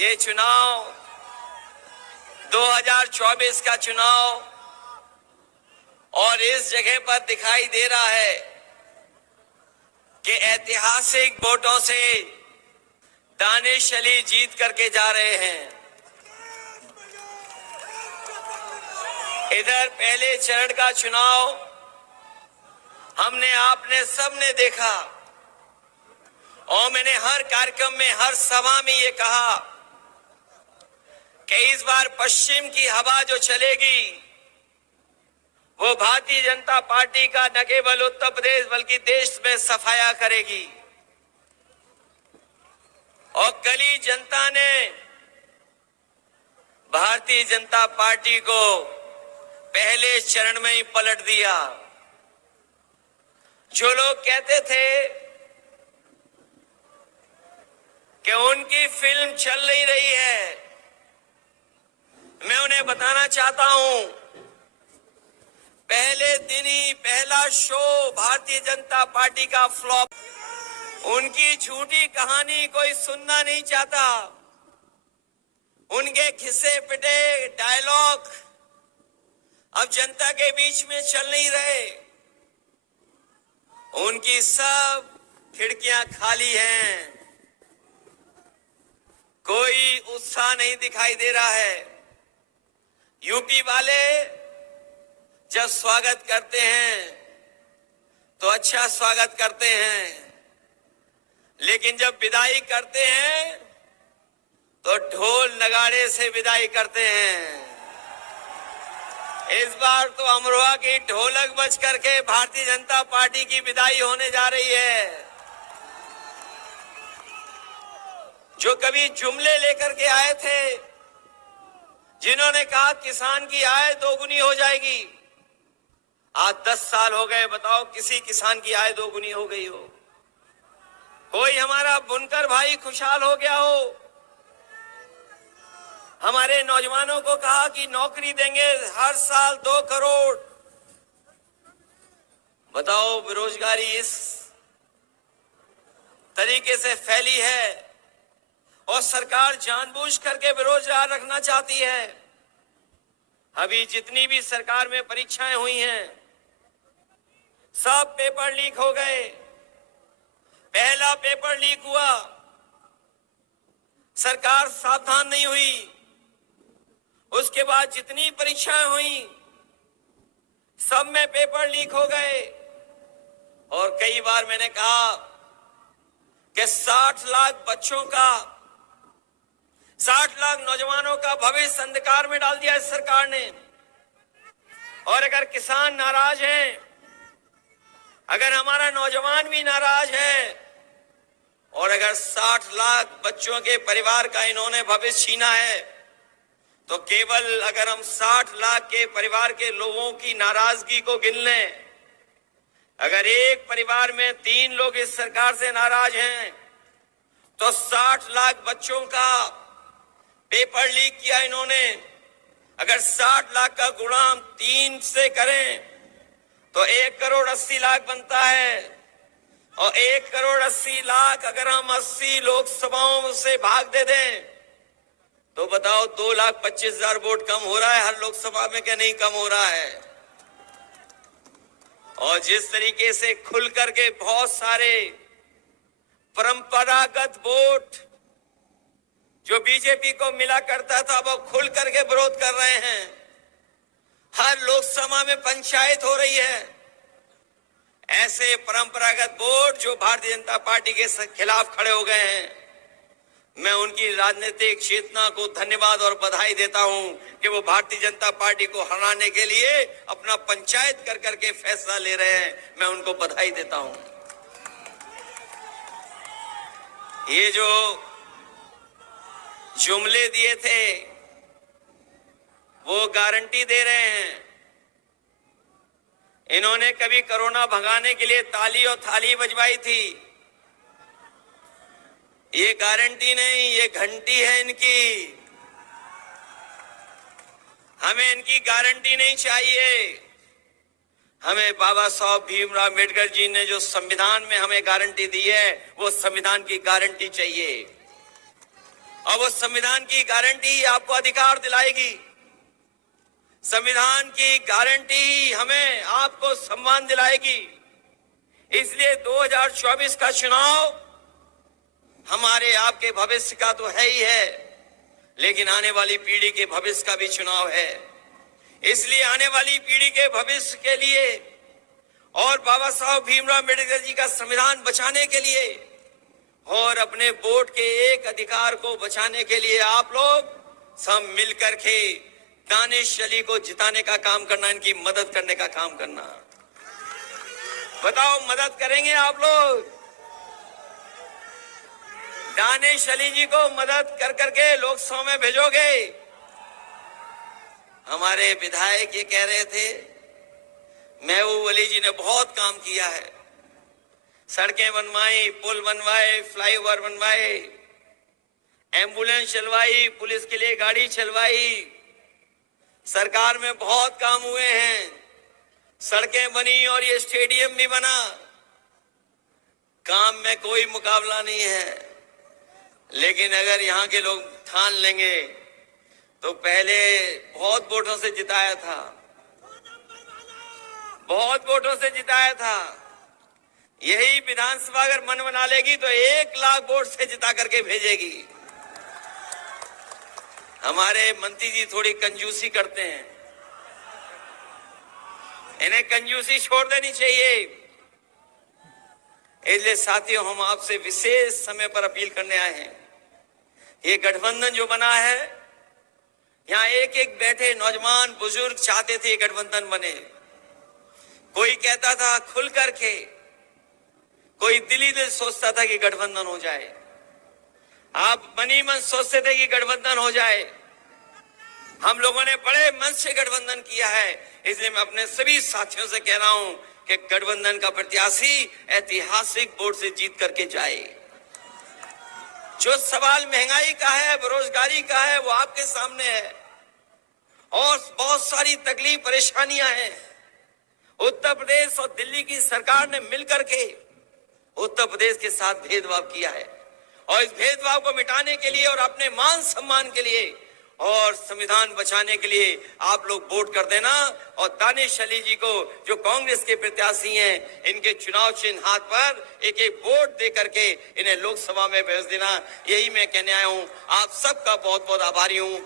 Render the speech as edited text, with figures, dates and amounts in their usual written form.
ये चुनाव 2024 का चुनाव और इस जगह पर दिखाई दे रहा है कि ऐतिहासिक वोटों से दानिश अली जीत करके जा रहे हैं। इधर पहले चरण का चुनाव हमने आपने सबने देखा और मैंने हर कार्यक्रम में हर सभा में ये कहा कि इस बार पश्चिम की हवा जो चलेगी वो भारतीय जनता पार्टी का न केवल उत्तर प्रदेश बल्कि देश में सफाया करेगी। और कल ही जनता ने भारतीय जनता पार्टी को पहले चरण में ही पलट दिया। जो लोग कहते थे कि उनकी फिल्म चल नहीं रही है, मैं उन्हें बताना चाहता हूं, पहले दिन ही पहला शो भारतीय जनता पार्टी का फ्लॉप। उनकी झूठी कहानी कोई सुनना नहीं चाहता। उनके घिसे पिटे डायलॉग अब जनता के बीच में चल नहीं रहे। उनकी सब खिड़कियां खाली हैं, कोई उत्साह नहीं दिखाई दे रहा है। यूपी वाले जब स्वागत करते हैं तो अच्छा स्वागत करते हैं, लेकिन जब विदाई करते हैं तो ढोल नगाड़े से विदाई करते हैं। इस बार तो अमरोहा की ढोलक बज करके भारतीय जनता पार्टी की विदाई होने जा रही है। जो कभी जुमले लेकर के आए थे, जिन्होंने कहा किसान की आय दोगुनी हो जाएगी, आज 10 साल हो गए, बताओ किसी किसान की आय दोगुनी हो गई हो? कोई हमारा बुनकर भाई खुशहाल हो गया हो? हमारे नौजवानों को कहा कि नौकरी देंगे हर साल 2 करोड़। बताओ बेरोजगारी इस तरीके से फैली है और सरकार जानबूझ करके बेरोजगार रखना चाहती है। अभी जितनी भी सरकार में परीक्षाएं हुई हैं, सब पेपर लीक हो गए। पहला पेपर लीक हुआ, सरकार सावधान नहीं हुई। उसके बाद जितनी परीक्षाएं हुई सब में पेपर लीक हो गए। और कई बार मैंने कहा कि 60 लाख बच्चों का, 60 लाख नौजवानों का भविष्य अंधकार में डाल दिया इस सरकार ने। और अगर किसान नाराज हैं, अगर हमारा नौजवान भी नाराज है और अगर 60 लाख बच्चों के परिवार का इन्होंने भविष्य छीना है, तो केवल अगर हम 60 लाख के परिवार के लोगों की नाराजगी को गिन लें, अगर एक परिवार में 3 लोग इस सरकार से नाराज हैं, तो 60 लाख बच्चों का पेपर लीक किया इन्होंने। अगर 60 लाख का गुणा हम 3 से करें तो 1 करोड़ 80 लाख बनता है। और 1 करोड़ 80 लाख अगर हम 80 लोकसभाओं से भाग दे दें तो बताओ 2,25,000 वोट कम हो रहा है हर लोकसभा में, क्या नहीं कम हो रहा है? और जिस तरीके से खुल करके बहुत सारे परंपरागत वोट जो बीजेपी को मिला करता था वो खुल करके विरोध कर रहे हैं। हर लोकसभा में पंचायत हो रही है। ऐसे परंपरागत वोट जो भारतीय जनता पार्टी के खिलाफ खड़े हो गए हैं, मैं उनकी राजनीतिक चेतना को धन्यवाद और बधाई देता हूं कि वो भारतीय जनता पार्टी को हराने के लिए अपना पंचायत कर करके फैसला ले रहे हैं। मैं उनको बधाई देता हूं। ये जो जुमले दिए थे वो गारंटी दे रहे हैं। इन्होंने कभी कोरोना भगाने के लिए ताली और थाली बजवाई थी, ये गारंटी नहीं, ये घंटी है इनकी। हमें इनकी गारंटी नहीं चाहिए। हमें बाबा साहब भीमराव अम्बेडकर जी ने जो संविधान में हमें गारंटी दी है, वो संविधान की गारंटी चाहिए। और वो संविधान की गारंटी आपको अधिकार दिलाएगी। संविधान की गारंटी हमें आपको सम्मान दिलाएगी। इसलिए 2024 का चुनाव हमारे आपके भविष्य का तो है ही है, लेकिन आने वाली पीढ़ी के भविष्य का भी चुनाव है। इसलिए आने वाली पीढ़ी के भविष्य के लिए और बाबा साहब भीमराव अम्बेडकर जी का संविधान बचाने के लिए और अपने वोट के एक अधिकार को बचाने के लिए आप लोग सब मिलकर के दानिश अली को जिताने का काम करना, इनकी मदद करने का काम करना। बताओ, मदद करेंगे आप लोग? दानिश अली जी को मदद कर करके लोकसभा में भेजोगे? हमारे विधायक ये कह रहे थे, महबूब अली जी ने बहुत काम किया है, सड़कें बनवाई, पुल बनवाए, फ्लाईओवर बनवाए, एम्बुलेंस चलवाई, पुलिस के लिए गाड़ी चलवाई, सरकार में बहुत काम हुए हैं, सड़कें बनी और ये स्टेडियम भी बना। काम में कोई मुकाबला नहीं है। लेकिन अगर यहाँ के लोग ठान लेंगे तो पहले बहुत वोटों से जिताया था, बहुत वोटों से जिताया था। यही विधानसभा अगर मन बना लेगी तो 1 लाख वोट से जिता करके भेजेगी। हमारे मंत्री जी थोड़ी कंजूसी करते हैं, इन्हें कंजूसी छोड़ देनी चाहिए। इसलिए साथियों, हम आपसे विशेष समय पर अपील करने आए हैं। ये गठबंधन जो बना है, यहाँ एक एक बैठे नौजवान बुजुर्ग चाहते थे ये गठबंधन बने। कोई कहता था खुल करके, कोई दिली दिल सोचता था कि गठबंधन हो जाए। आप मनी मन सोचते थे कि गठबंधन हो जाए। हम लोगों ने बड़े मन से गठबंधन किया है। इसलिए मैं अपने सभी साथियों से कह रहा हूं कि गठबंधन का प्रत्याशी ऐतिहासिक वोट से जीत करके जाए। जो सवाल महंगाई का है, बेरोजगारी का है, वो आपके सामने है और बहुत सारी तकलीफ परेशानियां हैं। उत्तर प्रदेश और दिल्ली की सरकार ने मिलकर के उत्तर प्रदेश के साथ भेदभाव किया है और इस भेदभाव को मिटाने के लिए और अपने मान सम्मान के लिए और संविधान बचाने के लिए आप लोग वोट कर देना। और दानिश अली जी को, जो कांग्रेस के प्रत्याशी हैं, इनके चुनाव चिन्ह हाथ पर एक एक वोट दे करके इन्हें लोकसभा में भेज देना। यही मैं कहने आया हूं। आप सबका बहुत बहुत आभारी हूं।